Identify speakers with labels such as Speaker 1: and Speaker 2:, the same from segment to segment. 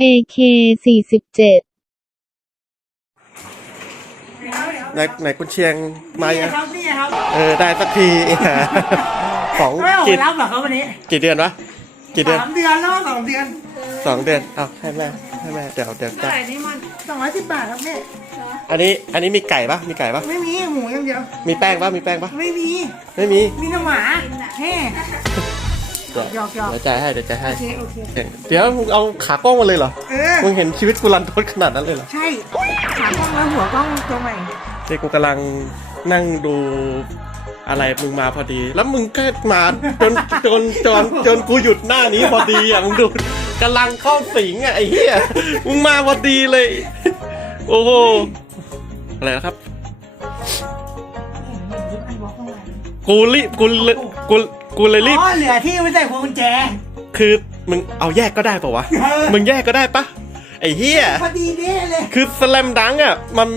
Speaker 1: AK 47
Speaker 2: ไหนไหนคุณเชียงมา
Speaker 3: นี่
Speaker 2: ยัง
Speaker 3: ครับนี่ครับ
Speaker 2: เออได้สักทีของ
Speaker 3: ไม่ออก
Speaker 2: กี่
Speaker 3: ไปรับเหรอครับวันนี้
Speaker 2: กี่เดือนวะกี่เดือน
Speaker 3: สามเดือนแล้วสองเดือน
Speaker 2: สองเดือนเอาให้แม่ให้แม่เดี๋ยวเดี๋ยวจะ
Speaker 3: สองร้อยสิบบาทครับเนี่ย
Speaker 2: อันนี้อันนี้มีไก่ปะมีไก่ปะ
Speaker 3: ไม่มีหมูอย่างเดียว
Speaker 2: มีแป้งปะมีแป้งปะ
Speaker 3: ไม่มี
Speaker 2: ไม่มี
Speaker 3: มีน้ำหมาแฮ่
Speaker 2: เดี๋ยว
Speaker 3: หยอกหยอก
Speaker 2: เดี๋ยวจ่ายให้เดี๋ยวจ่ายให้
Speaker 3: โอเคโอเค
Speaker 2: เดี๋ยวมึงเอาขากล้องมาเลยเหรอ
Speaker 3: เออ
Speaker 2: มึงเห็นชีวิตกูรันทดขนาดนั้นเลยเหรอ
Speaker 3: ใช่ขากล้องแล้วหัวกล้องตัวใหม่
Speaker 2: นี่กูกำลังนั่งดูอะไรมึงมาพอดี แล้วมึงก็มาจนจนจนจนกูหยุดหน้านี้พอดีอะมึงดูกำลังเข้าสิงอะไอ้เหี้ยมึงมาพอดีเลย โอ้โหอะไรนะครับกูรีบกูเลยกู กูเลยรีบ
Speaker 3: อ๋อเหลือที่ไม่ใส่พวงกุญแจ
Speaker 2: คือมึงเอาแยกก็ได้ปะวะ
Speaker 3: เออ
Speaker 2: มึงแยกก็ได้ปะไอ้เหี้ย
Speaker 3: พอดีเด้เลย
Speaker 2: คือสแลมดังอะ มัน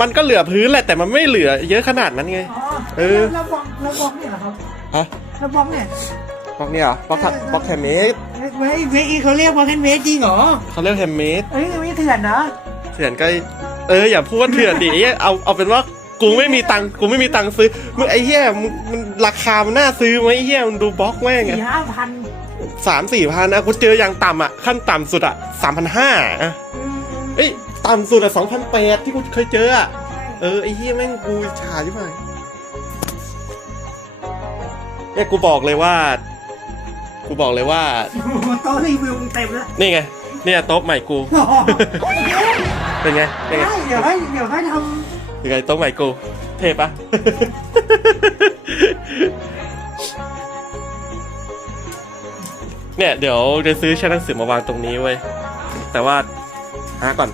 Speaker 2: มันก็เหลือพื้นแหละแต่มันไม่เหลือเยอะขนาดนั้นไง
Speaker 3: อ๋อ
Speaker 2: เออ
Speaker 3: แล้วบล็อกแล้วบล็อกเนี่ยเหรอครับ
Speaker 2: ฮะ
Speaker 3: แล้วบล็อกเนี่ย
Speaker 2: บล็อกเนี่ยเหรอบล็อกถัดบล็อกแฮมเมด
Speaker 3: เว้ยเว้ยเขาเรียกบล็อกแฮนด์เมดจริงเหรอ
Speaker 2: เขาเรียกแฮมเมด
Speaker 3: เอ้ยไม่เถื่อนนะ
Speaker 2: เถื่อนก็ เอออย่าพูดว่าเถื่อนดิไอ้เหี้ยเอาเอาเป็นว่า กูไม่มีตังค์กูไม่มีตังค์ซื้อมึงไอ้เหี้ยมึงมันราคามันน่าซื้อไหมไอ้เหี้ยมันดูบล็อกแม่ง
Speaker 3: สี่
Speaker 2: อะ
Speaker 3: ห้าพัน
Speaker 2: สามสี่พันนะกูเจออย่างต่ำอะ ขั้นต่ำสุดอะสามพันห้าอะเอ้ย ต่ำสุดอะสองพันแปดที่กูเคยเจออะ เออ ไอ้เหี้ยแม่งกูอิจฉาใช่ไหมเนี่ยกูบอกเลยว่า กูบอกเลยว่า
Speaker 3: โอ้โหโต๊ะรีวิวมึงเต็มแล้ว
Speaker 2: นี่ไง เนี่ยโต๊ะใหม่กูเป็นไงเป็นไง
Speaker 3: ได้เดี๋ยวให้เดี๋ยวให้ท
Speaker 2: ยังไงโต๊ะใหม่กู เทปะเนี่ย เดี๋ยวจะซื้อชั้นหนังสือมาวางตรงนี้เว้ย แต่ว่าหาก่อน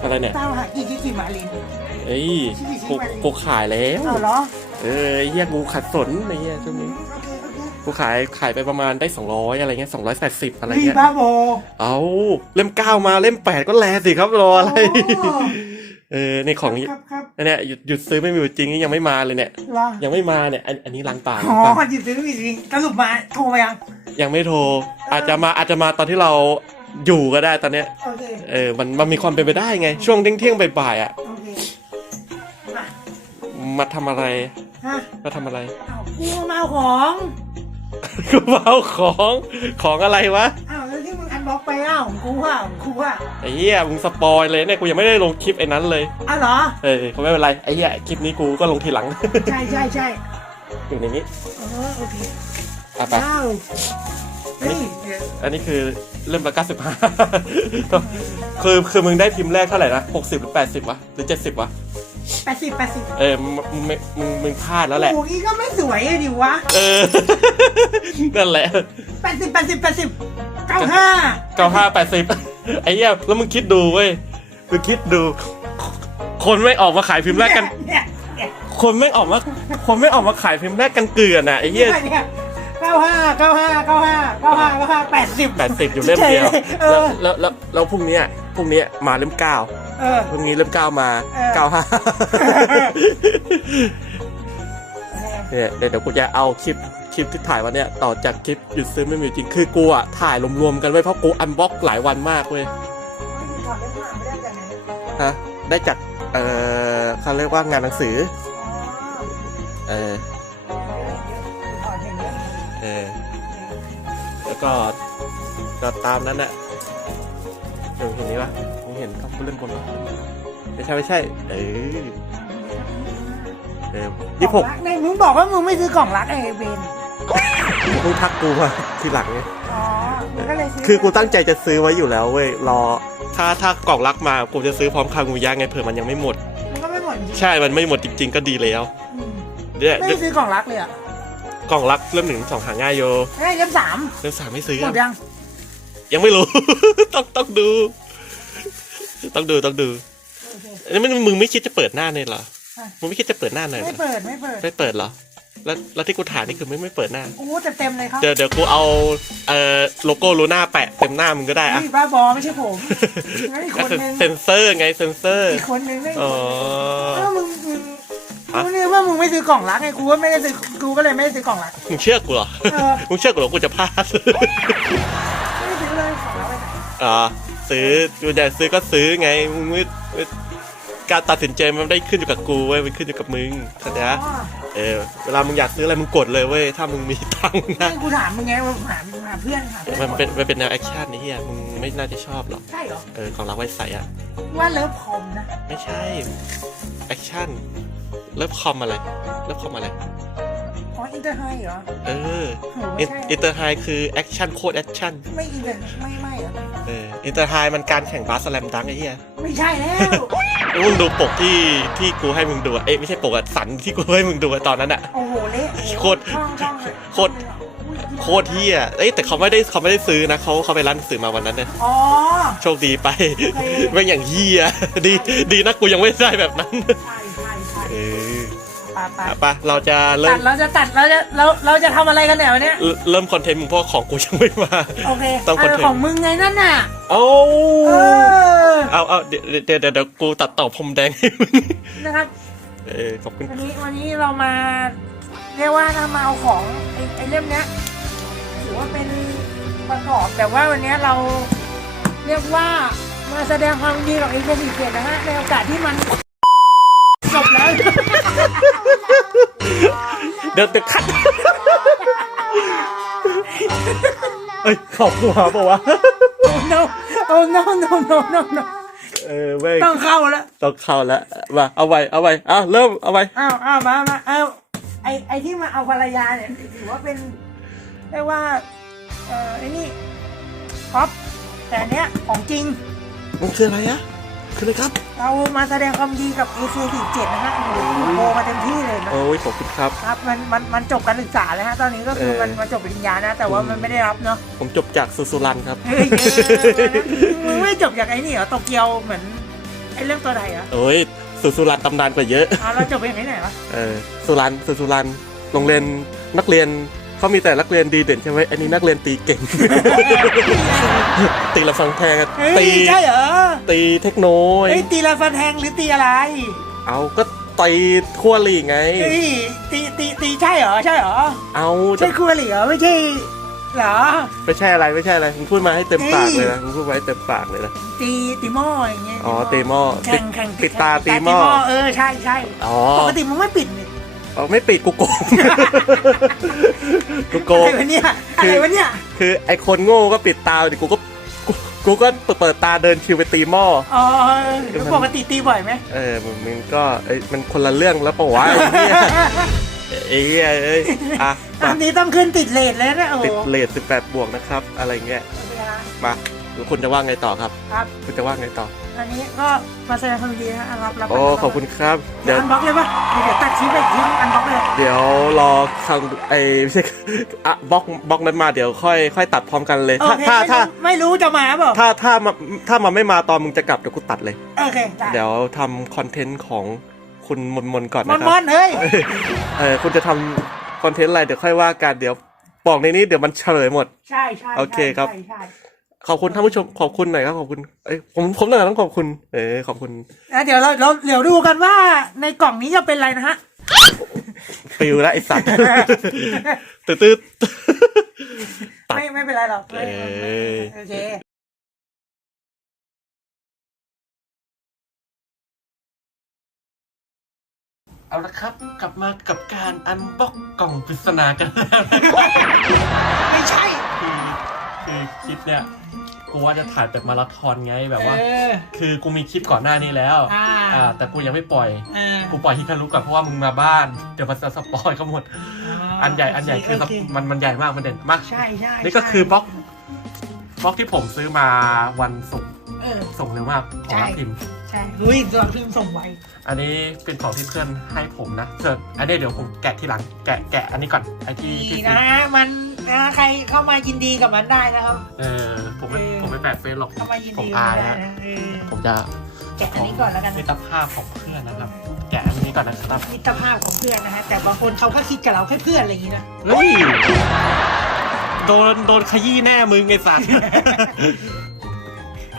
Speaker 2: อะไรเนี่ยำ
Speaker 3: ตามหากี่กี่กี่มาลิน
Speaker 2: เอ้ยกูกูขายแล้ว
Speaker 3: เอาเหรอ
Speaker 2: เออไอ้เฮียกูขัดสนไอ้เฮียช่วงนี้
Speaker 3: โอเคโอเค
Speaker 2: กูขายขายไปประมาณได้ 200 อะไรเงี้ย280 อะไร
Speaker 3: พี่
Speaker 2: เงี้ย
Speaker 3: บ้าโบ
Speaker 2: เอาเล่มเก้ามาเล่มแปดก็แลสิครับรออะไร
Speaker 3: โอ้
Speaker 2: เออในของ
Speaker 3: ครับครับ
Speaker 2: อันเนี่ยหยุดหยุดซื้อไม่มีอยู่จริงนี่ยังไม่มาเลยเนี่ย
Speaker 3: เหรอ
Speaker 2: ยังไม่มาเนี่ยอันอันนี้ล้างปาก
Speaker 3: อ๋อ
Speaker 2: ล้างปาก
Speaker 3: มันจะซื้อมีจริงสรุปมาโทรมายัง
Speaker 2: ยังไม่โทร อาจจะมาอาจจะมาตอนที่เราอยู่ก็ได้ตอนเนี้ย
Speaker 3: โอเค
Speaker 2: เออมันมันมีความเป็นไปได้ไง ช่วงเที่ยงเที่ยงๆบ่ายๆอะ
Speaker 3: โอเคมา
Speaker 2: มาทำอะไร
Speaker 3: ฮะ
Speaker 2: มาทำอะไร
Speaker 3: เอากูมาเอาของ
Speaker 2: กูมาเอาของของอะไรวะ
Speaker 3: อ้าวแล้วที่มึงอันบล็อกไปอ้าวของกูอะของกูอะ
Speaker 2: ไอ้เหี้ยมึงสปอยเลยเนี่ยกูยังไม่ได้ลงคลิปไอ้นั้นเลย
Speaker 3: อ้าวเหรอ
Speaker 2: เออเขาไม่เป็นไรไอ้เหี้ยคลิปนี้กูก็ลงทีหลัง
Speaker 3: ใช่ใช่ใช่
Speaker 2: อยู่ในนี้
Speaker 3: เออโอเค
Speaker 2: อะไป
Speaker 3: ว้าวเฮ้ยเดี๋ยว
Speaker 2: อันนี้คือเล่มละ95คือคือมึงได้พิมพ์แรกเท่าไหร่นะ60หรือ80วะหรือ70วะ
Speaker 3: แปดสิบแปดสิบ
Speaker 2: เออมึงมึงมึงมึงมึงพลาดแล้วแหละ
Speaker 3: โอ้ยก็ไม่สวยอะดิวะ
Speaker 2: เออ นั่นแหละ
Speaker 3: แปดสิบแปดสิบแปดสิบเก้าห้า
Speaker 2: 95 80ไอ้เหี้ยแล้วมึงคิดดูเว้ยมึงคิดดู คนไม่ออกมาขายพิมพ์แรกกัน
Speaker 3: เนี่ยเนี่ย
Speaker 2: คนไม่ออกมา คนไม่ออกมาขายพิมพ์แรกกันเกลือนอะไอ้เหี้ย
Speaker 3: เนี่ยเก้าห้าเก้าห้าเก้าห้าเก้าห้าเก้าห้าแปดสิบ
Speaker 2: 80อยู่เล่มเดียว
Speaker 3: เออ
Speaker 2: แล้วแล้วแล้วแล้วพรุ่งเนี้ยพรุ่งเนี้ยมาเล่มเก้า
Speaker 3: เออ
Speaker 2: พรุ่งนี้เล่มเก้ามา
Speaker 3: เออ
Speaker 2: เก้าห้าเนี่ยเดี๋ยวเดี๋ยวกูจะเอาคลิปคลิปที่ถ่ายวันเนี้ยต่อจากคลิปหยุดซื้อไม่มีอยู่จริงคือกูอะถ่ายรวมๆกันไว้เพราะกูอันบ็อกหลายวันมากเว้ยฮะได้จากเออเขาเรียกว่างานหนังสือเออเออแล้วก็ก็ตามนั้นแหละเห็นเห็นนี้ปะมึง เห็นเขาเล่นบนปะไม่ใช่ไม่ใช่ เออเออยี่หก
Speaker 3: ในมึงบอกว่ามึงไม่ซื้อกล่องรักไอเบน
Speaker 2: มึงทักกูมาทีหลังไง
Speaker 3: อ๋อมึงก็เลยซื้อ
Speaker 2: คือกูตั้งใจจะซื้อไว้อยู่แล้วเว้ยรอ ถ้าถ้ากล่องรักมากูจะซื้อพร้อมคางูย่างไงเผื่อมันยังไม่หมด
Speaker 3: มึงก็ไม่หมดจริง
Speaker 2: ใช่มันไม่หมดจริง ๆ ก็ดีแล้ว
Speaker 3: อืม
Speaker 2: เนี่ย
Speaker 3: ไม่ได้ซื้อกล่องรักเลยอะ
Speaker 2: กล่องรักเริ่มหนึ่งสองหาง่ายโย
Speaker 3: เฮ้ยเล่มสาม
Speaker 2: เริ่มสามไม่ซื้อ
Speaker 3: หมดยัง
Speaker 2: ยังไม่รู้ ต้องต้องดู ต้องดูต้องดูอันนี้มันมึงไม่คิดจะเปิดหน้าเลยเหรอมึงไม่คิดจะเปิดหน้าหน่อยเหร
Speaker 3: ไม่
Speaker 2: อ
Speaker 3: เปิดไม่เปิด
Speaker 2: ไม่เปิดเหรอแล้วแล้วที่กูถ่ายนี่คือไม่ไม่เปิดหน้า
Speaker 3: โอ้เต็มเต็มๆเลยครับ
Speaker 2: เดี๋ยวเดี๋ยวกูเอาเอ่อโลโก้ลูน่าแปะเต็มหน้ามึงก็ได้อะ
Speaker 3: นี่บ้าบอไม่ใช่ผม งั้นอีกค
Speaker 2: ก็
Speaker 3: นนึง
Speaker 2: เซนเซอร์ไงเซนเซอร์
Speaker 3: อีกคนนึงได้อีก
Speaker 2: อ๋อ
Speaker 3: คนนึงเออมึงมึง
Speaker 2: ฮะ
Speaker 3: กูเนี่ยว่ามึงไม่ซื้อกล่องรักไงกูว่าไม่ได้ซื้อกูก็เลยไม่ได้ซื้อกล่องรัก
Speaker 2: มึงเชื่อกูเหรอ
Speaker 3: เออ
Speaker 2: มึงเชื่อกูเหรอกูจะพลาด
Speaker 3: ไม่ได้ซื้อเลยข
Speaker 2: อ๋อ ซื้อกูอยากซื้อก็ซื้อไงมึงไม่ไม่การตัดสินใจมันไม่ได้ขึ้นอยู่กับกูเว้ยมันขึ้นอยู่กับมึงเข้าใจปะ
Speaker 3: อ๋อ
Speaker 2: เออเวลามึงอยากซื้ออะไรมึงกดเลยเว้ยถ้ามึงมีตังค์
Speaker 3: ไม่
Speaker 2: นะ
Speaker 3: กูถามมึงไงว่าหาหาเพื่อนหาเพื่อน
Speaker 2: มันเป็นมันเป็นแนวแอคชั่นนี่เฮียมึงไม่น่าจะชอบหรอก
Speaker 3: ใช่เหรอ
Speaker 2: เออของเราไว้ใส่อะ
Speaker 3: ว่าเลิฟคอมนะ
Speaker 2: ไม่ใช่แอคชั่นเลิฟคอมอะไรเลิฟคอมอะไร
Speaker 3: อ๋ออินเตอร์ไฮเหรอ
Speaker 2: เออ
Speaker 3: โหไม่
Speaker 2: อิน
Speaker 3: ใช่
Speaker 2: อินเตอร์ไฮคือแอคชั่นโคตรแอคชั่น
Speaker 3: ไม่อินเตอร์ไม่ไม่เหรอ
Speaker 2: เออ อินเตอร์ไฮมันการแข่งบาสแลมดังไอ้เหี้ย
Speaker 3: ไม่ใช่แล้ว
Speaker 2: แล้วมึงดูปกที่ที่กูให้มึงดูอะเอ้ยไม่ใช่ปกอะสันที่กูให้มึงดูอะตอนนั้นอะ
Speaker 3: โอ้โหเละ
Speaker 2: โคตร
Speaker 3: ช่องช่อง
Speaker 2: โคตร โคตรเฮียเอ้ยแต่เขาไม่ได้เขาไม่ได้ซื้อนะเขาเขาไปร้านหนังสือมาวันนั้นเนี่ย
Speaker 3: อ๋อ
Speaker 2: โชคดีไป
Speaker 3: โอเค
Speaker 2: ไม่อย่างเฮียดีดีนะกูยังไม่ได้แบบนั้น
Speaker 3: ใช่ใช่ใช่
Speaker 2: เออ
Speaker 3: ไปไป
Speaker 2: อะปะเราจะเริ่
Speaker 3: ตั
Speaker 2: ม
Speaker 3: ดเราจะตัดเราจะเราเราจะทำอะไรกันเนี่ยวันเนี้ย
Speaker 2: เริ่มคอนเทนต์มึงเพราะของกูยังไม่มา
Speaker 3: โอเค
Speaker 2: ต้อง
Speaker 3: เออ
Speaker 2: content
Speaker 3: ของมึงไงนั่นน่ะ
Speaker 2: เอา
Speaker 3: เออ
Speaker 2: เอาเอาเดี๋ยวเดี๋ยวเดี๋ยวเดี๋ยวกูตัดต่อพรมแดงให้มึง
Speaker 3: นะครับ
Speaker 2: เออขอบคุณ
Speaker 3: วันนี้วันนี้เรามาเรียกว่าถ้ามาเอาของไอ้ไอ้เล่มเนี้ยถือว่าเป็นประกอบแต่ว่าวันเนี้ยเราเรียกว่ามาแสดงความยินดีกับเอ็กซ์พีเนะฮะในโอกาสที่มัน จบแล้ว
Speaker 2: เดี๋ยวเดี๋ยวคัดเอ้ยขอบคุณครับปะวะ
Speaker 3: no oh no no no no no
Speaker 2: เออเว้ย
Speaker 3: ต้องเข้าแล้ว
Speaker 2: ต้องเข้าแล้วมาเอาไว้เอาไว้เอาเริ่มเอาไว้
Speaker 3: อ้าวอ้าวมามาอ้าวไอไอที่มาเอาภรรยาเนี่ยถือว่าเป็นเรียกว่าเออไอนี่ท็อปแต่อันเนี้ยของจริง
Speaker 2: มันคืออะไรอะ คืออะไรครับ
Speaker 3: เรามาแสดงความดีกับ AK47 นะฮะโอ้โหโบมาเต็มที่เลยนะ
Speaker 2: โอ้ยขอบคุณครับ
Speaker 3: ครับมันมันมันจบการศึกษาแล้วฮะตอนนี้ก็คือ
Speaker 2: เออ
Speaker 3: มันมันจบปริญญานะ แต่ว่ามันไม่ได้รับเนาะ
Speaker 2: ผมจบจากสุสุรันครับ
Speaker 3: เฮ้ยเย้มึงไม่จบจากไอ้นี่เหรอโตเกียวเหมือนไอ้เรื่องตัวใดเหรอ
Speaker 2: โอ้ยสุสุรันตำนานกว่าเยอะ
Speaker 3: อ๋อเราจบไปอย่างไหนวะ
Speaker 2: เออสุรันสุสุรันโรงเรียนนักเรียน เขามีแต่นักเรียนดีเด่นใช่ไหมอันนี้นักเรียนตีเก่ง ตีละฟังแทงอะ
Speaker 3: เฮ้ย
Speaker 2: ตี
Speaker 3: ใช่เหรอ
Speaker 2: ตีเทคโน
Speaker 3: เฮ้ยตีละฟันแทงหรือตีอะไร
Speaker 2: เอาก็ตีทั่วลีกไง
Speaker 3: เฮ้ยตีตีตีใช่เหรอใช่เหรอ
Speaker 2: เอาจะ
Speaker 3: ใช่ครัวเหรอไม่ใช่เหรอ
Speaker 2: ไม่ใช่อะไรไม่ใช่อะไรมึงพูดมาให้เต็มปาก
Speaker 3: เฮ้ย
Speaker 2: เลยนะมึงพูดมาให้เต็มปากเลยนะ
Speaker 3: ตีตีหม้ออย่างเงี้ย
Speaker 2: อ๋อตีหม้อ
Speaker 3: แข่งแข่ง
Speaker 2: ปิดตาตีหม้อ
Speaker 3: เออใช่ใช่
Speaker 2: อ๋อ
Speaker 3: ปกติมึงไม่ปิดนี่
Speaker 2: เอาไม่ปิดกูโกง กูโก
Speaker 3: อะ
Speaker 2: ง
Speaker 3: ไรวะเนี่ย อะไรวะเนี่ย
Speaker 2: คือไอคนโง่ก็ปิดตาดิกูก็กูกูก็เปิดตาเดินชิวไปตีหม้อ
Speaker 3: อ๋อปกติตีบ่อยไหม
Speaker 2: เออมันมันก็เอ้ยมันคนละเรื่องแล้วปะวะไอ้เหี้ยไอ้เหี้ยเอ้ยอะ
Speaker 3: อั
Speaker 2: มาน
Speaker 3: นี้ต้องขึ้นติดเลทเลยนะโอ้โห
Speaker 2: ติดเลท18บวกนะครับ อะไรเงี้ยมาแล้ว คุณจะว่าไงต่อครับ
Speaker 3: ครับ
Speaker 2: คุณจะว่าไงต่อ
Speaker 3: อันนี้ก็มาแสดงความยินดีนะรับรับ
Speaker 2: โอ้ขอบคุณครับ
Speaker 3: เดี๋
Speaker 2: เดี๋
Speaker 3: ย
Speaker 2: ยวว
Speaker 3: อันบล็อกเลยปะเดี๋ยวตัดคลิปไปอีกทีอันบล็อกเลย
Speaker 2: เดี๋ยวรอครั้งไอ้ไม่ใช่อะบล็อกบล็อกนั้นมาเดี๋ยวค่อยค่อยตัดพร้อมกันเลย
Speaker 3: โอ
Speaker 2: ถ้า
Speaker 3: เค
Speaker 2: ถ้า
Speaker 3: ไม่
Speaker 2: ถ้า
Speaker 3: รู้ไม่รู้จะมาเปล่า
Speaker 2: ถ้าถ้ามาถ้ามันไม่มาตอนมึงจะกลับเดี๋ยวกูตัดเลย
Speaker 3: โอเคได้
Speaker 2: เดี๋ยวทำคอนเทนต์ของคุณมนมนก่อน
Speaker 3: มอ
Speaker 2: นะ
Speaker 3: น
Speaker 2: ค
Speaker 3: ม
Speaker 2: รั
Speaker 3: อบ นเฮ้ย
Speaker 2: เออคุณจะทำคอนเทนต์อะไรเดี๋ยวค่อยว่ากันเดี๋ยวบอกในนี้เดี๋ยวมันเฉลยหมด
Speaker 3: ใช่ใช่
Speaker 2: โอเคครับ
Speaker 3: ใช่ใช่
Speaker 2: ขอบคุณท่านผู้ชมขอบคุณหน่อยครับขอบคุณเอ้ยผมผมต้องต้องขอบคุณ เออขอบคุณ
Speaker 3: แล้วเดี๋ยวเราเราเดี๋ยวดูกันว่าในกล่องนี้จะเป็นอะไรนะฮะ
Speaker 2: ฟิลแล้วไอสัตว์ตืดตืดตัด
Speaker 3: ไม่ไม่เป็นไรหรอกไม่
Speaker 2: เอ้ย
Speaker 3: โอเค
Speaker 2: เอาละครับ กลับมากับการอันบ็อกกล่องปริศนากันแล้ว
Speaker 3: ไม่ใช่
Speaker 2: คือคือคลิปเนี่ยกูว่าจะถ่ายแบบมาราธอนไงแบบว่า
Speaker 3: เออ
Speaker 2: คือกูมีคลิปก่อนหน้านี้แล้ว
Speaker 3: อ่า
Speaker 2: แต่กูยังไม่ปล่อย
Speaker 3: เออ
Speaker 2: กูปล่อยฮิคารุก่อนเพราะว่ามึงมาบ้าน เดี๋ยวมันจะสปอยเขาหมด อันใหญ่อันใหญ่คือ
Speaker 3: โเมั
Speaker 2: นมันใหญ่มากมันเด่นมาก
Speaker 3: ใช่ใช่
Speaker 2: นี่ก็คือบล็อกบล็อกที่ผมซื้อมาวันศุกร์
Speaker 3: เออ
Speaker 2: ส่งเร็วมากของรับพิมพ์
Speaker 3: ใช่เฮ้ยเราเพิ่งส่งไว
Speaker 2: อันนี้เป็นของที่เพื่อนให้ผมนะเกิดอันนี้เดี๋ยวผมแกะทีหลังแกะแกะอันนี้ก่อนไอที่ที่
Speaker 3: ดี
Speaker 2: ซื้
Speaker 3: นะ
Speaker 2: อ
Speaker 3: มัน นะใครเข้ามายินดีกับมันได้นะครับ
Speaker 2: เออผมไม่
Speaker 3: เออ
Speaker 2: ผมไม่แปะเฟซหรอก
Speaker 3: เข้ามายิน
Speaker 2: ผม
Speaker 3: ดีกับ
Speaker 2: อา
Speaker 3: มัน
Speaker 2: ย
Speaker 3: ได้
Speaker 2: นะ
Speaker 3: นะเออ
Speaker 2: ผมจะ
Speaker 3: แกะอันนี้ก่อนแล้วกัน
Speaker 2: มิ
Speaker 3: นะ
Speaker 2: ตรภาพของเพื่อนนะครับ แกะอันนี้ก่อนนะครับ
Speaker 3: มิตรภาพของเพื่อนนะฮะแต่บางคนเขาก็คิดกับเราแค่เพื่อนอะไรอย่างนี้นะ
Speaker 2: เฮ้ยโดนโดนขยี้แน่มึงไอ้สัตว์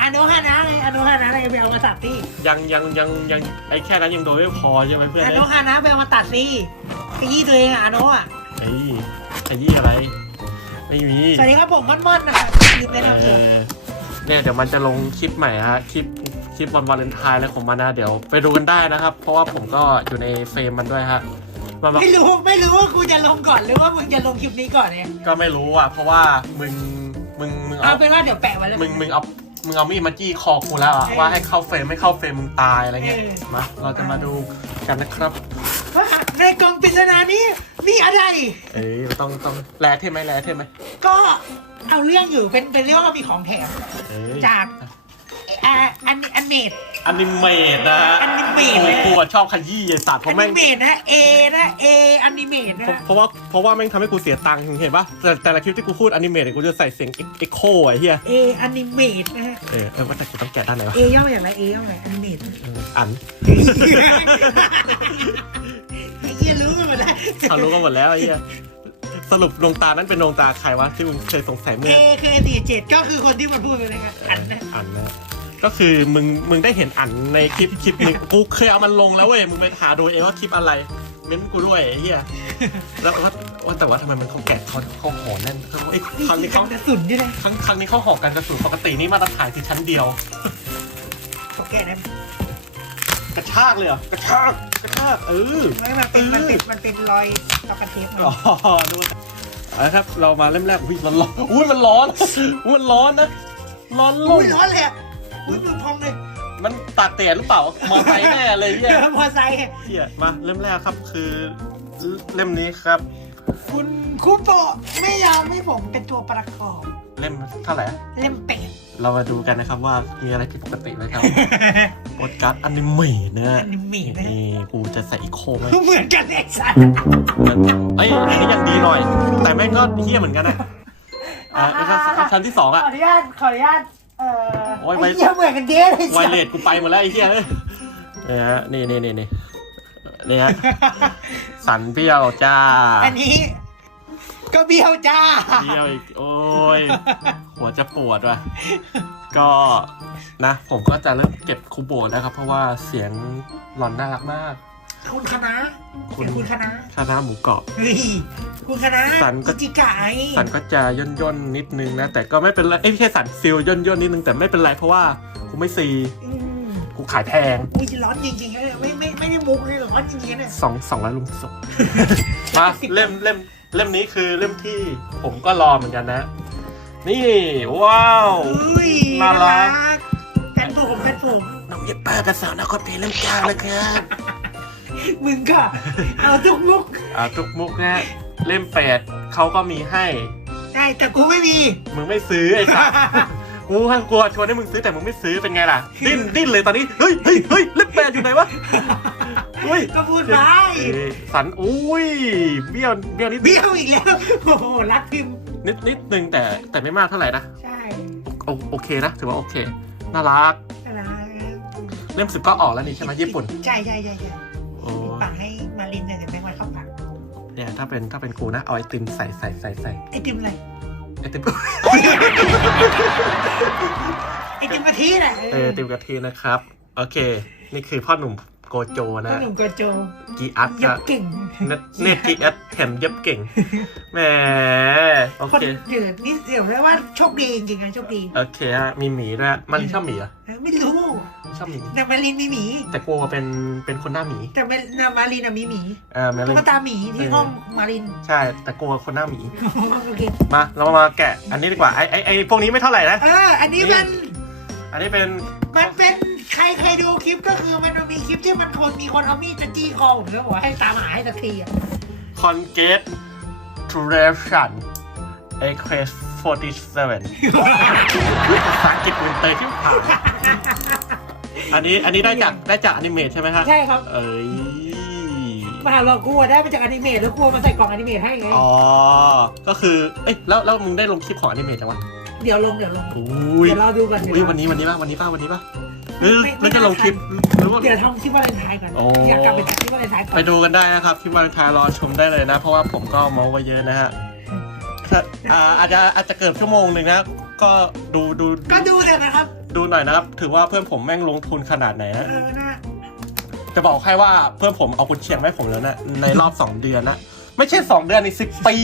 Speaker 3: อนุฮานะไงอนุฮานะอะไรไปเอามาตัดสิ
Speaker 2: ยังยังยังยังไอ้แค่นั้นยังโดนไม่พอใช่ไหมเพื่อน
Speaker 3: อ
Speaker 2: เอ้
Speaker 3: นุ
Speaker 2: ย
Speaker 3: ฮานะไปเอามาตัดสิขยี้ตัวเองอะอนุอะ
Speaker 2: เฮ้ยขยี้อะไร ไม่มี
Speaker 3: สวัสดีครับผมม่อนๆนะครับลืมแนะนำ
Speaker 2: เอ
Speaker 3: ตัว
Speaker 2: อเนี่ยเดี๋ยวมันจะลงคลิปใหม่ฮะคลิปคลิปวันวาเลนไทน์อะไรของมันนะเดี๋ยวไปดูกันได้นะครับ เพราะว่าผมก็อยู่ในเฟรมมันด้วยฮะมันบอก
Speaker 3: ไม่รู้ไม่รู้ว่ากูจะลงก่อนหรือว่ามึงจะลงคลิปนี้ก่อนเนี่ย
Speaker 2: ก็ไม่รู้อะ เพราะว่ามึงมึงมึง
Speaker 3: เอา
Speaker 2: เอา
Speaker 3: เป็นว่าเดี๋ยวแปะไว้แล้ว
Speaker 2: มึงมึงเอามึงเอามีดมาจี้คอกูแล้วอะ
Speaker 3: เออ
Speaker 2: ว่าให้เข้าเฟรมไม่เข้าเฟรมมึงตายอะไรเงี้ย
Speaker 3: เออ
Speaker 2: มาเราจะมาดูกันนะครับ
Speaker 3: ว่า ในกล่องปริศนานี้มีอะไร
Speaker 2: เอ้ยต้องต้องแลเท่ไหมแลเท่ไหม
Speaker 3: ก็เอาเรื่องอยู่เป็นเป็นเรื่องว่ามีของแถม
Speaker 2: เอ้ย
Speaker 3: จากอ่าอันอันเมด
Speaker 2: อนิเมตนะฮะ
Speaker 3: อนิเมต
Speaker 2: กู
Speaker 3: นะ
Speaker 2: กูอะชอบขยี้ไอ้สัตว์เพ
Speaker 3: อั
Speaker 2: ราะ
Speaker 3: น
Speaker 2: แม่
Speaker 3: นิ
Speaker 2: ง
Speaker 3: เมตนะเอนะเออนิเมตนะ
Speaker 2: เพราะเพราะว่าเพราะว่าแม่งทำให้กูเสียตังค์เห็นปะแต่แต่ละคลิปที่กูพูดอนิเมตเนี่ยกูจะใส่เสียงเอ็กโคไอ้เหี้ย
Speaker 3: เออนิเมตนะฮะ
Speaker 2: เออเออว่าแต่กูต้องแกะด้านไหนวะ
Speaker 3: เอย่อมาอย่างไรเอย่อมาอย่างไรอนิเมต
Speaker 2: เอออัน
Speaker 3: ไอ้เหี้ยรู้กันหมดแล้ว
Speaker 2: เขารู้กันหมดแล้วไอ้เหี้ยสรุปดวงตานั้นเป็นดวงตาใครวะที่มึงเคยสงสัย
Speaker 3: เอ
Speaker 2: เมื่อ
Speaker 3: คือสี่เจ็ดก็คือคนที่มันพูดไปเลยครับอันนะ
Speaker 2: อันนะก็คือมึงมึงได้เห็นอันในคลิปคลิปหนึ่งกูเคยเอามันลงแล้วเว้ยมึงไปหาดูเองว่าคลิปอะไรเม้นกูด้วยไอ้เหี้ยแล้วว่าว่าแต่ว่าทำไมมันเขาแกะเขาเขาห่อแน่นเขาไอ้ยครั้งนี้เขา
Speaker 3: กระสุนด้วยนะ
Speaker 2: ครั้งครั้งนี้เขาห่อกันกระสุนปกตินี่มาตรฐานคือชั้นเดียว
Speaker 3: เขาแก้ได้ไหม
Speaker 2: กระชากเลยเหรอกระชากกระชากเออ
Speaker 3: ไม่มันเป็นมันเป็นมันเป็นรอยตอกระเทปมา
Speaker 2: อ๋อดูเอาละครับ เรามาเล่มแรกอุ้ยมันร้อนอุ้ยมันร้อนอุ้ยมันร้อนนะ ร้อนลุ่
Speaker 3: อุ้
Speaker 2: ม
Speaker 3: ยร้อนเลยอะอุ้ยมือพองเลย
Speaker 2: มันตากแดดหรือเปล่ามอไซค์แน่เลย
Speaker 3: เดี๋
Speaker 2: เนี่ย
Speaker 3: ยวมอไซค์
Speaker 2: เฮียมาเล่มแรกครับคือเล่มนี้ครับ
Speaker 3: คุณคุโตะไม่ยอมให้ผมเป็นตัวประกอบ
Speaker 2: เล่มเท่าไหร่อะ
Speaker 3: เล่มเป็ด
Speaker 2: เรามาดูกันนะครับว่ามีอะไรผิดปกติไหมครับโอดการ์ดอนิเมะนะ
Speaker 3: อนิเมะนะ
Speaker 2: นี่กูจะใส่อีโคไหม
Speaker 3: เหมือนกันไอ้สัส
Speaker 2: เอ้ยอันนี้ยังดีหน่อย แต่แม่งก็เฮี้ยเหมือนกันนะอะไอ้ชั้นชั้นที่สอง
Speaker 3: ขอ
Speaker 2: อะ
Speaker 3: อนุญาตขออนุญาตเอ่อ
Speaker 2: โอ้ย
Speaker 3: ไอ้
Speaker 2: ไว้
Speaker 3: เหี้ยเหมือนกันเด้เลย
Speaker 2: ไวเลสกูไปหมดแล้วไอ้เฮี้ยเอ้ยเนี่ยฮะนี่นี่นี่นี่นี่ฮะสันเปรี้ยวจ้า
Speaker 3: อันนี้ ก็เบี้ยวจ้า
Speaker 2: เปรี้ยวอีกโอ้ย หัวจะปวดว่ะ ก็นะ ผมก็จะเริ่มเก็บคูโบดแล้วครับ เพราะว่าเสียงหลอนน่ารักมาก
Speaker 3: คุณคณะ
Speaker 2: คุ
Speaker 3: เดี๋
Speaker 2: ณ
Speaker 3: ยวคุณคณะ
Speaker 2: คานาหมูกรอบ
Speaker 3: เฮ้ยคุณคณะ
Speaker 2: สันก็
Speaker 3: จิกาย
Speaker 2: สันก็จะย่นย่นๆนิดนึงนะ แต่ก็ไม่เป็นไรเอ้ยไม่ใช่สันซิลย่นย่นๆนิดนึงแต่ไม่เป็นไรเพราะว่ากูไม่ซี
Speaker 3: อืม
Speaker 2: กูขายแพง
Speaker 3: อุ้ยร้อนจริงๆเลยไม่ไม่ไม่ได้มุกเลยร้อนจริงๆเนี่ย
Speaker 2: สองสองร้อยลุงศพมาเล่มเล่ม เล่มนี้คือเล่มที่ผมก็รอเหมือนกันนะ นี่ว้าว
Speaker 3: อุ้ย
Speaker 2: น่ารัก
Speaker 3: กันผมกันผม
Speaker 2: น้องเย็บป้ากับสาวนครเพลเล่มกลางเลยครับ
Speaker 3: มึงก็เอาทุกมุก
Speaker 2: อ่าทุกมุกนะเล่มแปดเขาก็มีให้
Speaker 3: ได้แต่กูไม่มี
Speaker 2: มึงไม่ซื้อไอ้สัสกูให้กลัวชวนให้มึงซื้อแต่มึงไม่ซื้อเป็นไงล่ะ ดิ้นดิ้นเลยตอนนี้ เฮ้ยเฮ้ยเฮ้ยเล่มแปดอยู่ไหนวะ อุ้ย
Speaker 3: ก็พูดไป
Speaker 2: เอ้ยสันอุ้ยเบี้ยวเบี้ยวนิด
Speaker 3: เบี้ยวอีกแล้วโอ้โหรัดพิมพ์
Speaker 2: นิดนิดนึงแต่แต่ไม่มากเท่าไหร่นะ
Speaker 3: ใช่
Speaker 2: โอโอเคนะถือว่าโอเค น่ารัก
Speaker 3: อะไร
Speaker 2: เล่มสิบก็ออกแล้วนี่ใช่ไหมญี่ปุ่น
Speaker 3: ใช่ใช่ใช่ใช่
Speaker 2: โอ้
Speaker 3: ปากให้มารินเนี่ยเดี๋ยวแม่งมาเข้าปาก
Speaker 2: เนี่ยถ้าเป็นถ้าเป็นกูนะเอาไอติมใส่ใส่ใส่ใส่
Speaker 3: ไอติมอะไร
Speaker 2: ไอติม
Speaker 3: ไอติมกะทิแหละ
Speaker 2: เออไอติมกะทินะครับ โอเค นี่คือพ่อหนุ่ม โกโจ
Speaker 3: พ่อ
Speaker 2: นะ
Speaker 3: หนุ่มกระโจ
Speaker 2: กีอัด
Speaker 3: เย็
Speaker 2: ก็
Speaker 3: บเก่ง
Speaker 2: เน็ตเน็ตกีอัดแถมเย็บเก่งแหมโอ
Speaker 3: คน
Speaker 2: เค
Speaker 3: เดือดนี่เดี๋ยวเรียกว่าโชคดีจริงๆนะโชคดี
Speaker 2: โอเคฮะมีหมีด้วยมันชอบหมีเหรอะ
Speaker 3: เออไม่รู้
Speaker 2: ชอบหมี
Speaker 3: นามารินมีหมี
Speaker 2: แต่กูเป็นเป็นคนหน้าหมี
Speaker 3: แต่ไม่นามารินอะมีหมี
Speaker 2: เออแม
Speaker 3: ตุ๊
Speaker 2: ลิน
Speaker 3: กตาหมีที่ห้องมาริน
Speaker 2: ใช่ แต่กูคนหน้าหมี
Speaker 3: โอเค
Speaker 2: มาเรามาแกะอันนี้ดีกว่าไอไอไอพวกนี้ไม่เท่าไหร่นะ
Speaker 3: เอออันนี้มัน
Speaker 2: อันนี้เป็น
Speaker 3: มันเป็นใครเคยดูคลิปก็คือมันมีคลิปที่มันคนมีคนเอามีดจะจี้คอผมแล้วบอกว่าให้ตามหาให้สักทีอะ
Speaker 2: คอนเกตทรชันเอเควส47ภาษาอังกฤษวินเตอร์ที่ผ่านอันนี้อันนี้ได้จากได้จากอนิเมะใช่ไหมฮะ
Speaker 3: ใช่ครับ
Speaker 2: เอ้ย
Speaker 3: มาเรากลัวได้มาจากอนิเมะแล้วกลัวมันใส่กล่องอนิเมะให้ไง
Speaker 2: อ๋อ ก็คือ เอ้ยแล้วแล้วมึงได้ลงคลิปของอนิเมะจังวะ
Speaker 3: เดี๋ยวลงเดี๋ยวลง
Speaker 2: อุ้ย
Speaker 3: เดี๋ยวรอดูก่อน
Speaker 2: อุ้ย
Speaker 3: เดี๋ยว
Speaker 2: วันนี้วันนี้ป่ะวันนี้ป่ะวันนี้ป่ะหรือ
Speaker 3: ไม่ไม่
Speaker 2: ไม่จะลงคลิปหรือว่า
Speaker 3: เดี๋ยวทำคลิปวาเลนไทน์ก่อน
Speaker 2: โอ้
Speaker 3: อยากกลับไปทำคลิปวาเลนไทน์ก่อ
Speaker 2: ไป
Speaker 3: น
Speaker 2: ดูกันได้นะครับที่วันทายรอชมได้เลยนะ เพราะว่าผมก็เมาส์ไว้เยอะนะฮะถ้าอ่าอาจจะอาจจะเกิดชั่วโมงหนึ่งนะ ก็ดูดู
Speaker 3: ก็ดูเลยนะครับ
Speaker 2: ดูหน่อยนะครับ ถือว่าเพื่อนผมแม่งลงทุนขนาดไหนนะ
Speaker 3: เออนะ
Speaker 2: จะบอกให้ว่าเพื่อนผมเอากุญเชียงมาให้ผมแล้วนะในรอบ2เดือนนะ ไม่ใช่2เดือนในสิปี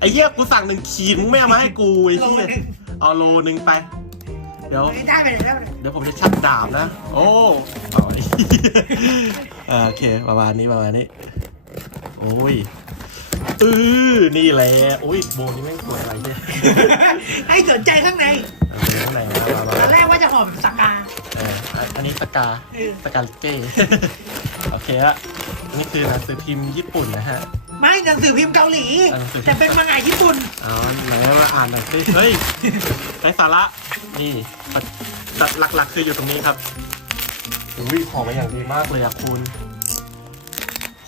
Speaker 2: ไอ้เหี้ยกูสั่งหนึ่งขีดมึงไม่เอามาให้กูไอ้
Speaker 3: โล
Speaker 2: เหี้ย
Speaker 3: นึง
Speaker 2: เอาโลนึงไป เดี๋ยว
Speaker 3: ได้ไปเลยได้ไปเลย
Speaker 2: เดี๋ยวผมจะชักดาบนะ โอ้เอาไอ้เออโอเคประมาณนี้ประมาณนี้ โอ้ยอือนี่แหละโอ้ยโบนี่แม่งสวยอะไรเนี่ย
Speaker 3: ให้สนใจข้างใน
Speaker 2: เอาไปข้างในนะมามา
Speaker 3: ตอนแรกว่าจะห่อแบบสกา
Speaker 2: เอออันนี้สกา
Speaker 3: เออ
Speaker 2: สกาลิเก้ โอเคละนี่คือหนังสือพิมพ์ญี่ปุ่นนะฮะ
Speaker 3: ไม่หนังสือพิมพ์เกาหลี
Speaker 2: หนังสือพิมพ์
Speaker 3: แต่เป็นมังงะญี่ปุ่น
Speaker 2: เอาไหนมาอ่านหน่อยสิเฮ้ยไร้สาระนี่แต่หลักๆคืออยู่ตรงนี้ครับอุ้ยของมาอย่างดีมากเลยอะคุณ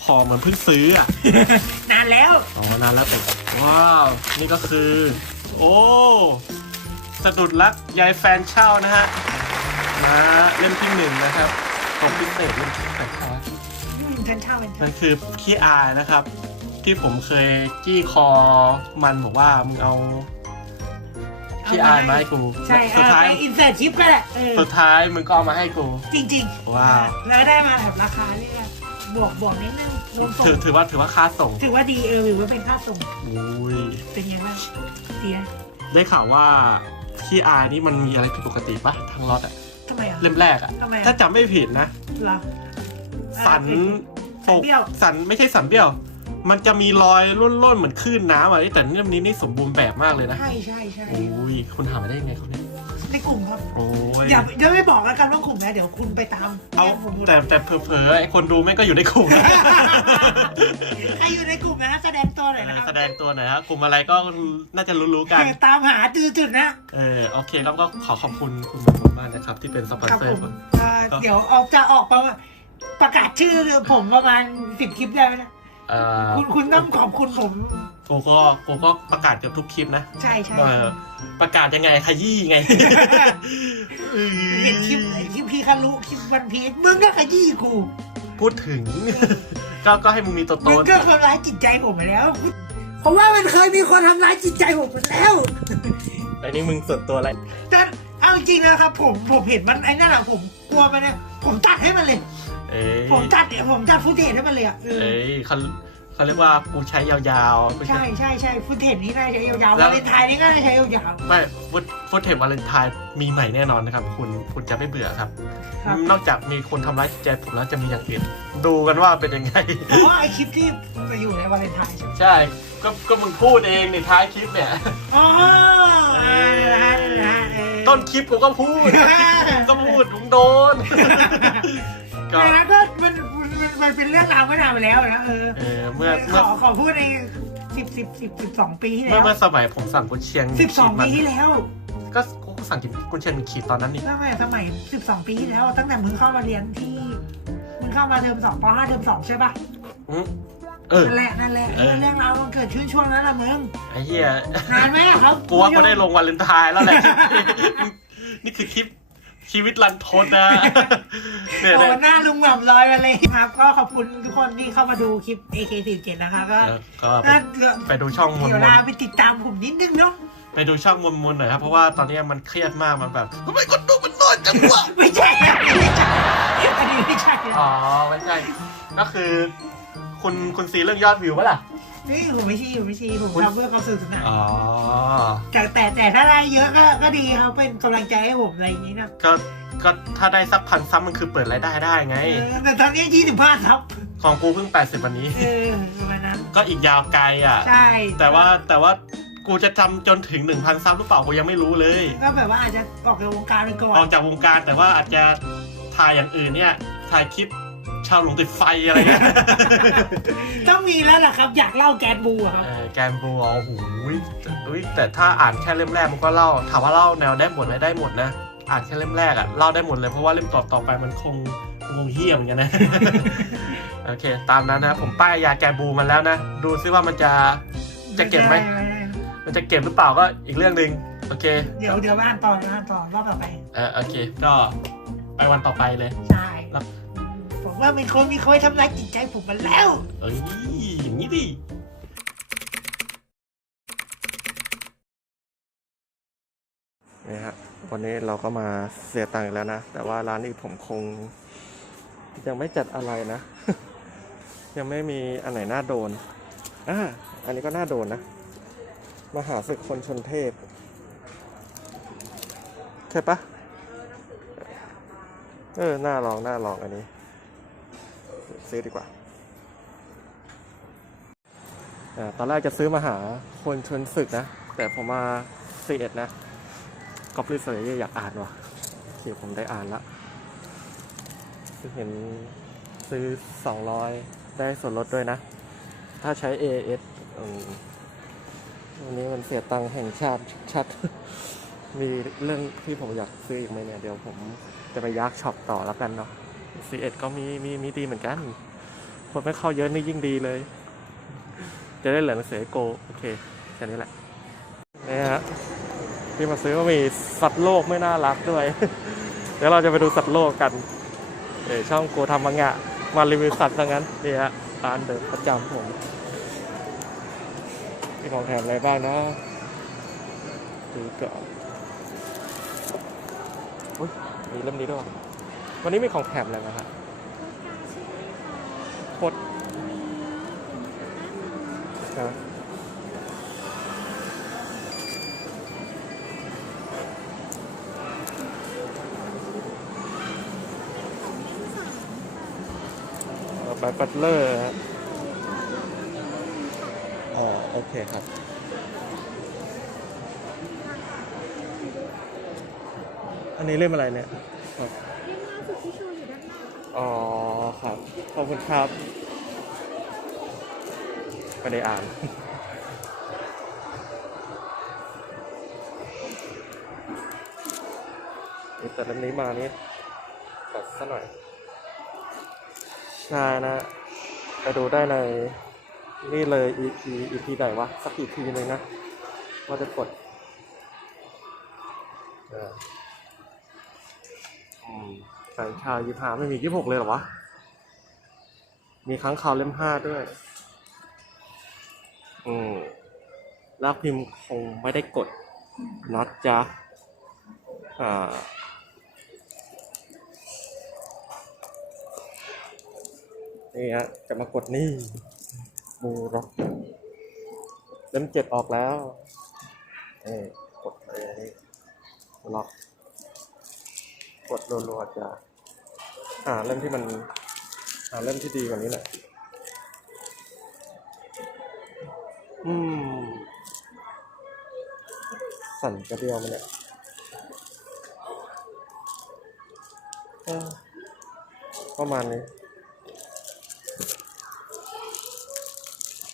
Speaker 2: ของเหมือนเพิ่งซื้ออะ
Speaker 3: นานแล้ว
Speaker 2: อ๋อนานแล้วผมว้าว นี่ก็คือ โอ้สะดุดรักยายแฟนเช่านะฮะนะเล่มที่หนึ่งนะครับของพิเศษเล่มที่แฟนเช่า
Speaker 3: อืมฉันเช่าเป็น
Speaker 2: มันคือขี้อายนะครับ ที่ผมเคยจี้คอมันบอกว่ามึงเอาขี้อายมาให้กู
Speaker 3: ใช่
Speaker 2: สุดท้าย
Speaker 3: อินเสิร์ตชิปก็แหละเออ
Speaker 2: สุดท้ายมึงก็เอามาให้กู
Speaker 3: จริง
Speaker 2: ว้าว
Speaker 3: แล้วได้มาแบบราคานี่ก็บวกบวกนิดนึงรวมส่ง
Speaker 2: ถือถือว่าถือว่าค่าส่ง
Speaker 3: ถือว่าดีเออถือว่าเป็นค่าส่ง
Speaker 2: อุ้ย
Speaker 3: เป็นยังไงบ้างดีนะ
Speaker 2: ได้ข่าวว่าขี้อายนี่มันมีอะไรผิดปกติปะทางรถอะ
Speaker 3: ทำไมอะ
Speaker 2: เล่มแรกอะ
Speaker 3: ทำไมอะ
Speaker 2: ถ้าจำไม่ผิดนะ
Speaker 3: เหรอ
Speaker 2: สัน
Speaker 3: สันเบี้ยว
Speaker 2: สันไม่ใช่สันเบี้ยว มันจะมีรอยร่นๆเหมือนคลื่นน้ำอะแต่เล่มนี้นี่สมบูรณ์แบบมากเลยนะ
Speaker 3: ใช่ใช่ใช่
Speaker 2: โอ้ยคุณหามาได้ยังไงครับเนี่ย
Speaker 3: ในกลุ่มครับ
Speaker 2: โอ้ย
Speaker 3: อย่าเดี๋ยวไม่บอกแล้วกันว่ากลุ่มนะเดี๋ยวคุณไปตาม
Speaker 2: เอา
Speaker 3: แยกผมดู
Speaker 2: แต่แต่เผลอๆไอ้คนดูแม่งก็อยู่ในกลุ่มนะ
Speaker 3: ใครอยู่ในกลุ่มนะแสดงตัวหน่อยนะครั
Speaker 2: แสดงตัวหน่อยฮะกลุ่มอะไรก็น่าจะรู้ๆกัน
Speaker 3: ตามหาจืดจุดนะ
Speaker 2: เออโอเคแล้วก็ขอขอบคุณคุณมากมากนะครับ ที่เป็นสปอน
Speaker 3: ครับ
Speaker 2: เซอ
Speaker 3: ผ
Speaker 2: ร์
Speaker 3: ม
Speaker 2: ผม
Speaker 3: เอ่อเดี๋ยวออกจะออกประมาณประกาศชื่อผมประมาณสิบคลิปได้ไหมนะ
Speaker 2: เอ่อ
Speaker 3: คุณคุณต้องขอบคุณผม
Speaker 2: กูก็กูก็ประกาศเกือบทุกคลิปนะ
Speaker 3: ใช่ใช่
Speaker 2: เออประกาศยังไงขยี้ไง
Speaker 3: เห็นคลิปคลิปพีคารุคลิปวันพีชมึงก็ขยี้กู
Speaker 2: พูดถึง ก็ก็ให้มึงมีตัวต
Speaker 3: มึง
Speaker 2: น
Speaker 3: ก็ทำร้ายจิตใจผมไปแล้วเพราะว่ามันเคยมีคนทำร้ายจิตใจผมไปแล้ว
Speaker 2: ไอ้นี่มึงส่วนตัวอะไร
Speaker 3: แต่เอาจริงนะครับ ผมผมเห็นมันไอ้นั่นแหละผมกลัวมันเนี่ยผมตัดให้มันเลย
Speaker 2: เอ้ย
Speaker 3: ผมตัดเนี่ยผมตัดฟุตเทจให้มันเลยอะเออ
Speaker 2: เอ้ยเขาเขาเรียกว่ากูใช้ยาวๆไม่
Speaker 3: ใช่
Speaker 2: ใช่
Speaker 3: ใช่ใช่ฟุตเทจนี้น่าจะใช้ยาวๆ
Speaker 2: แล้ว
Speaker 3: วาเลนไทน์นี่ก็น่าจะใช้ยาว
Speaker 2: ไม่ฟุตฟุตเทปวาเลนไทน์มีใหม่แน่นอนนะครับ คุณคุณจะไม่เบื่อครับ
Speaker 3: ๆครับ
Speaker 2: นอกจากมีคนทำร้ายจิตใจผมแล้วจะมีอย่างอื่นดูกันว่าเป็นยังไง
Speaker 3: เพราะว่าไอคลิปที่จะอยู่ในวาเลนไทน์ใช่ไหม
Speaker 2: ใช่ก็ก็มึงพูดเองในท้ายคลิปเนี่ย
Speaker 3: อ๋ออ่านะนะเออ
Speaker 2: ต้นคลิปกูก็พูด ก็พูดมึงโดน ก็
Speaker 3: แต่นะก็มันมันมันมันเป็นเรื่องราวเมื่อนานไปแล้วนะเออ
Speaker 2: เออเมื่อ
Speaker 3: ข
Speaker 2: เมื่อ
Speaker 3: อขอพูดในสิบสิบสิบสิบสองปีที่
Speaker 2: เมื่
Speaker 3: แล้
Speaker 2: อ
Speaker 3: ว
Speaker 2: เมื่อสมัยผมสั่งกุนเชียง
Speaker 3: สิบสอง
Speaker 2: ขีดมั
Speaker 3: ปี
Speaker 2: น
Speaker 3: ที่แล้ว
Speaker 2: ก็กูสั่งกินกุนเชียงขีดตอนนั้นนี่
Speaker 3: ตั้งแต่สมัยสิบสองปีที่แล้ว ตั้งแต่มึงเข้ามาเรียนที่มึงเข้ามาเทอมสองปห้าเทอมสองใช่ปะ
Speaker 2: อืมเออ
Speaker 3: นั่นแหละนั่นแหละ
Speaker 2: เออ
Speaker 3: เรื่องราวมันเกิดขึ้นช่วงนั้นแหละมึง
Speaker 2: ไอ้เหี้ย
Speaker 3: นานไหมอะครับ
Speaker 2: กูว่ากูได้ลงวาเลนไทน์แล้วแหละ นี่คือคลิป ชีวิตรันทดนะเนี่ย
Speaker 3: โอ้
Speaker 2: เนี่ย
Speaker 3: หน้าลุงหม่ำลอยมาเลยครับ ก็ขอบคุณทุกคนที่เข้ามาดูคลิป AK47 นะคะ ก็
Speaker 2: เออก็ไป
Speaker 3: น่าเดี๋ยว
Speaker 2: ไปดูช่องมน
Speaker 3: เดี๋ยว
Speaker 2: มน
Speaker 3: ลาไปติดตามผมนิดนึงเนาะ
Speaker 2: ไปดูช่องมนมนหน่อยครับ เพราะว่าตอนนี้มันเครียดมากมันแบบทำไมคนดูมันน้อยจังวะ
Speaker 3: ไม่ใช่ไม่ใช่อันนี้ไม่ใช่
Speaker 2: อ๋อไม่ใช่ก็คือ คุณคุณซีเรื่องยอดวิวปะล่ะ
Speaker 3: นี่ผมไม่ใช่ผมไม่ใช่ผม
Speaker 2: คุณ
Speaker 3: ทำเพื่อความสนุกสนาน
Speaker 2: อ๋อ
Speaker 3: แต่แต่แต่ถ้าได้เยอะก็ก็ดีครับเป็นกำลังใจให้ผมอะไรอย่างนี้นะ
Speaker 2: ก็ก็ถ้าได้สักพันซับมันคือเปิดรายได้ได้ไง
Speaker 3: เออแต่ตอนนี้ยี่สิบห้าครับ
Speaker 2: ของกูเพิ่ง 80 วันนี้
Speaker 3: เออประมาณนั้น
Speaker 2: ก็อีกยาวไกลอะ
Speaker 3: ใช่
Speaker 2: แต่ว่าแต่ว่ากูจะจำจนถึง 1,000ซับหรือเปล่ากูยังไม่รู้เลย
Speaker 3: ก็แบบว่าอาจจะออกจากวงการไปก่อ
Speaker 2: ออนกจากวงการแต่ว่าอาจจะถ่ายอย่างอื่นเนี่ยถ่ายคลิปชาวหลงติดไฟอะไรเงี้ย
Speaker 3: ต้องมีแล้วล่ะครับ อยากเล่าแกนบูอะครับ
Speaker 2: เออแกนบัวโอ้โหอุ๊ยแต่ถ้าอ่านแค่เล่มแรกมันก็เล่าถามว่าเล่าแนวได้หมดไหมได้หมดนะ อ่านแค่เล่มแรกอะเล่าได้หมดเลยเพราะว่าเล่มต่อต่อไปมันคงคงเฮี้ยเหมือนกันนะ โอเค ตามนั้นนะผมป้ายยาแกบูมันแล้วนะ ดูซิว่ามันจะจะเก็บไหม มันจะเก็บหรือเปล่าก็อีกเรื่องหนึ่งโอเค
Speaker 3: เดี๋ยวเดี๋ยวบ้านต่อบ้านต่อรอบต่อไป
Speaker 2: เออโอเค ก็ไปวันต่อไปเลย
Speaker 3: ใช่
Speaker 2: ครับ
Speaker 3: ผม ว่าเป็นคนมีคนทำร้ายจิตใจผมมาแล้ว
Speaker 2: เอ้ยอย่างนี้ดินี่ฮะวันนี้เราก็มาเสียตังค์อีกแล้วนะ แต่ว่าร้านนี้ผมคง ยังไม่จัดอะไรนะ ยังไม่มีอันไหนน่าโดนอ่าอันนี้ก็น่าโดนนะ มหาศึกคนชนเทพ
Speaker 4: ใช่ปะเออ น่าลอง น่าลองอันนี้ ซื้อดีกว่า ตอนแรกจะซื้อมาหาคนชนศึกนะ แต่ผมมาซีเอ็ดนะกอบลิสเซอร์อยากอ่านว่ะโอเคผมได้อ่านละเห็นซื้อ 200 ได้ส่วนลดด้วยนะ ถ้าใช้ AS อวันนี้มันเสียตังค์แห่งชาติชัด มีเรื่องที่ผมอยากซื้ออีกไหมเนี่ย เดี๋ยวผมจะไปยักช็อปต่อแล้วกันเนาะ C1 ก็มีมีมีดีเหมือนกัน คนไม่เข้าเยอะนี่ยิ่งดีเลย จะได้เหลือหนังสือโก โอเคแค่นี้แหละนี่ฮะที่มาซื้อก็มีสัตว์โลกไม่น่ารักด้วย เดี๋ยวเราจะไปดูสัตว์โลกกันเดี๋ยวช่องโกทำมังงะ มารีวิวสัตว์ซะงั้นนี่ฮะร้านเดิมประจำผมมีของแถมอะไรบ้างนะดูก่อนอุ้ยมีเล่มนี้ด้วย วะวันนี้มีของแถมอะไรไหมครับโคตรนะแบตบัตเลอร์ฮะอ๋อโอเคครับอันนี้เล่มอะไรเนี่ย
Speaker 5: อ๋
Speaker 4: อครับ ขอบคุณครับไม่ได้อ่าน นี่แต่เล่มนี้มานี่ขอสักหน่อยใช่นะไปดูได้ใน นี่เลย EP EP ไหนวะ สัก EP หนึ่งนะ ว่าจะกดเอออื แฟนชายยี่ห้าไม่มียี่หกเลยเหรอวะ มีครั้งข่าวเล่มห้าด้วย อืมแล้วพิมพ์คงไม่ได้กดน็อตจ้ะอ่านี่ฮะจะมากดนี่บูร็อกเล่มเจ็ดออกแล้วนี่กดเลยนี่ล็อก กดรัวๆจ้ะ หาเล่มที่มันหาเล่มที่ดีกว่านี้แหละอืม สั่นกระเดียวมันเนี่ยประมาณนี้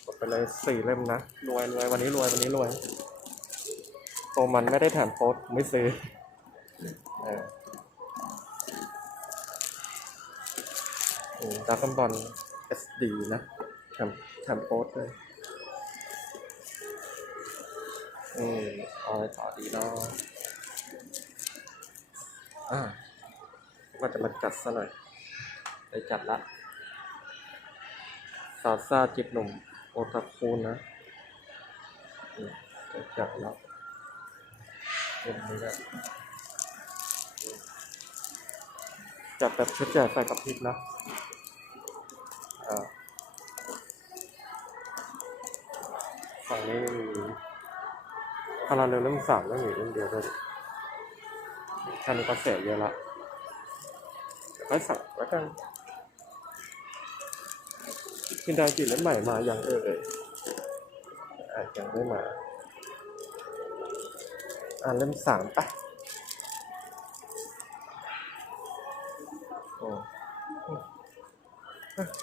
Speaker 4: กดไปเลยสี่เล่มนะ รวยรวยวันนี้รวย วันนี้รวย โตมันไม่ได้แถมโพส์ไม่ซื้อเออ ดักกันบอล SD นะแถมแถมโพสเลยอืมเอาไรต่อดีเนาะอ่าว่าจะมาจัดซะหน่อยไปจัดละซาซาจิบหนุ่มโอตาคูนะจะจัดแล้วเป็นนี้แหละจัดแบบชุดใหญ่ไฟกระพริบนะ็ฝั่งนี้ไม่มีพาราเรลเล่มสามไม่มีเล่มเดียวด้วยดิแค่นี้ก็เสียเยอะละไม่สั่งแล้วกันคินดาจิเล่มใหม่มายังเอ่ยอะยังไม่มา อ่านเล่มสามไปะโอ้เอ้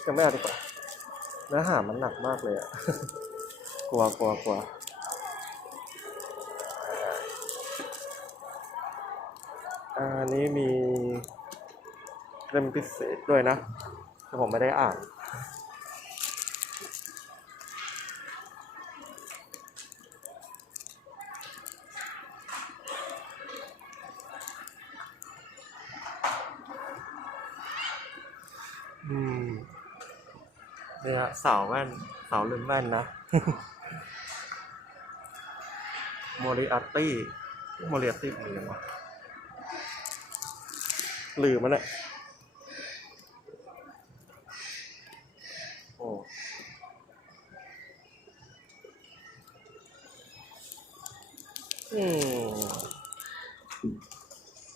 Speaker 4: ยังไม่เอาดีกว่าเนื้อหามันหนักมากเลยอะกลัวกลัวกลัวอันนี้มีเล่มพิเศษด้วยนะแต่ผมไม่ได้อ่าน เนี่ยเสาแว่นเสาลืมแว่นนะโมริอาตี้โมริอาตี้เป็นยังไงวะลืมมันเนี่ยโอ้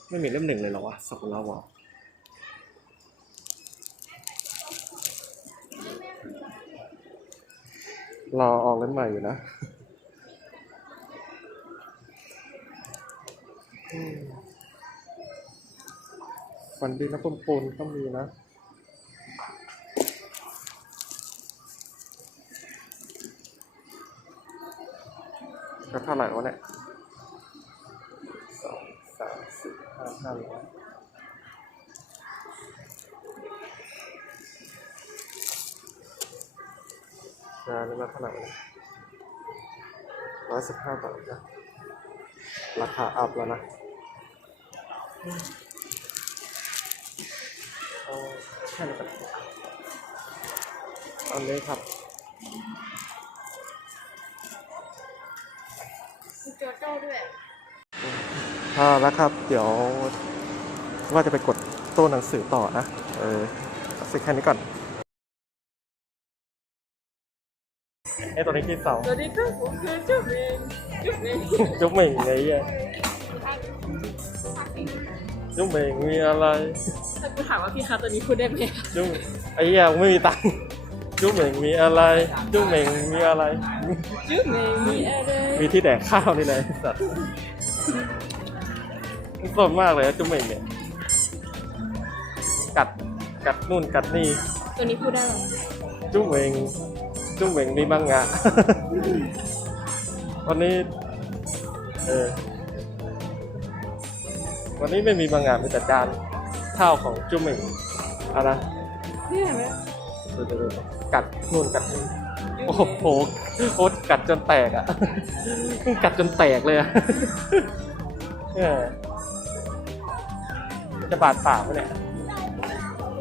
Speaker 4: ไม่มีเล่มหนึ่งเลยเหรอวะสักุระวอ รอออกเล่มใหม่อยู่นะอืมฟันดีนะปนปนก็มีนะก็เท่าไหร่วะเนี่ยสองสามสี่ห้าห้าร้อยานนี้มาเท่าไหร่วะเนี่ยร้อยสิบห้าบาทนะราคาอัพแล้วนะเอาแค่นี้ก็ได้เอันนี้ครับ
Speaker 1: มีโจโจ้ด้วย
Speaker 4: อ่าแล้วครับ เดี๋ยวว่าจะไปกดตู้หนังสือต่อนะ เออเอาสิแค่นี้ก่อน ตัวนี้ที่เสา
Speaker 1: สวัสดีครับผมคือจุ๊บเองจุ๊บเอง
Speaker 4: ยุกเหม่งไงอะยุกเหม่งมีอะไร
Speaker 1: ถ้ากูถามว่าพี่คะตัวนี้พูดได้ไหม
Speaker 4: ยุกไอ้เหี้ยไม่มีตังค์ยุกเหม่งมีอะไรยุกเหม่งมีอะไร
Speaker 1: จุ๊บเองมีอะไร
Speaker 4: มีที่แดกข้าวนี่แหละไอ้สัตว์มันสดมากเลยอะจุ๊บเหม่งเนี่ยกัดกัดนู่นกัดนี่
Speaker 1: ตัวนี้พูดได้หรอ
Speaker 4: จุ้งเหวง จุ้งเหวงมีมังงะ วันนี้ เออ วันนี้ไม่มีมังงะมีแต่จานข้าวของจุ้งเหวงเอานะ
Speaker 1: นี่เห็นไหม
Speaker 4: ดูดูดูกัดนู่นกัดนี่โอ้โหโอ๊ตกัดจนแตกอะกัดจนแตกเลยอะเออจะบาดปากไหมเนี่ย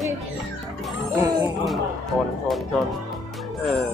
Speaker 1: อุ้ย
Speaker 4: อืมอืมอืมชนชนชน เออ